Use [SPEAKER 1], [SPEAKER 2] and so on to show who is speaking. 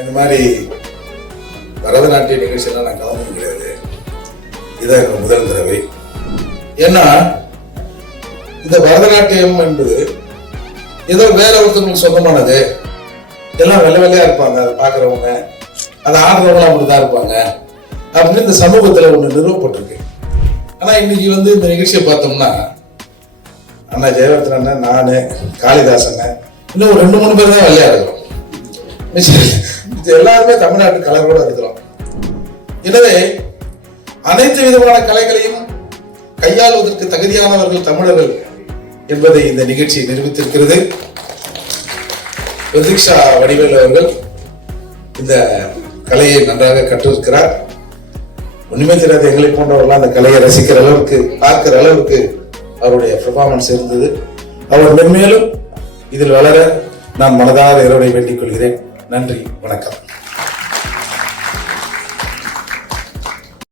[SPEAKER 1] இந்த மாதிரி பரதநாட்டிய நிகழ்ச்சியெல்லாம் நான் கலந்து கிடையாது இதான் எனக்கு முதல் தடவை. ஏன்னா இந்த பரதநாட்டியம் என்பது ஏதோ வேற ஒருத்தவங்களுக்கு சொந்தமானது. எல்லாம் வெள்ள வெள்ளையா இருப்பாங்க அதை பார்க்குறவங்க. அதை ஆடுறவங்களாம் அப்படிதான் இருப்பாங்க. அப்படின்னு இந்த சமூகத்தில் ஒன்று நிறுவப்பட்டிருக்கு. ஆனால் இன்னைக்கு வந்து இந்த நிகழ்ச்சியை பார்த்தோம்னா அண்ணா ஜெயவர்த்தன் அண்ணன் நான் காளிதாசன் இன்னும் ரெண்டு மூணு பேர் தான் விளையாடுறோம் இது எல்லாருமே தமிழ்நாட்டு கலைகளோட இருக்கிறோம் எனவே அனைத்து விதமான கலைகளையும் கையாளுவதற்கு தகுதியானவர்கள் தமிழர்கள் என்பதை இந்த நிகழ்ச்சி நிரூபித்திருக்கிறது. பிரதீக்ஷா வடிவேல் அவர்கள் இந்த கலையை நன்றாக கற்றிருக்கிறார். உண்மை தெரியாத எங்களை போன்றவர்கள் அந்த கலையை ரசிக்கிற அளவுக்கு பார்க்கிற அளவுக்கு அவருடைய பெர்ஃபார்மன்ஸ் இருந்தது. அவர் மென்மேலும் இதில் வளர நான் மனதாக இறைவனை வேண்டிக் கொள்கிறேன். நன்றி வணக்கம்.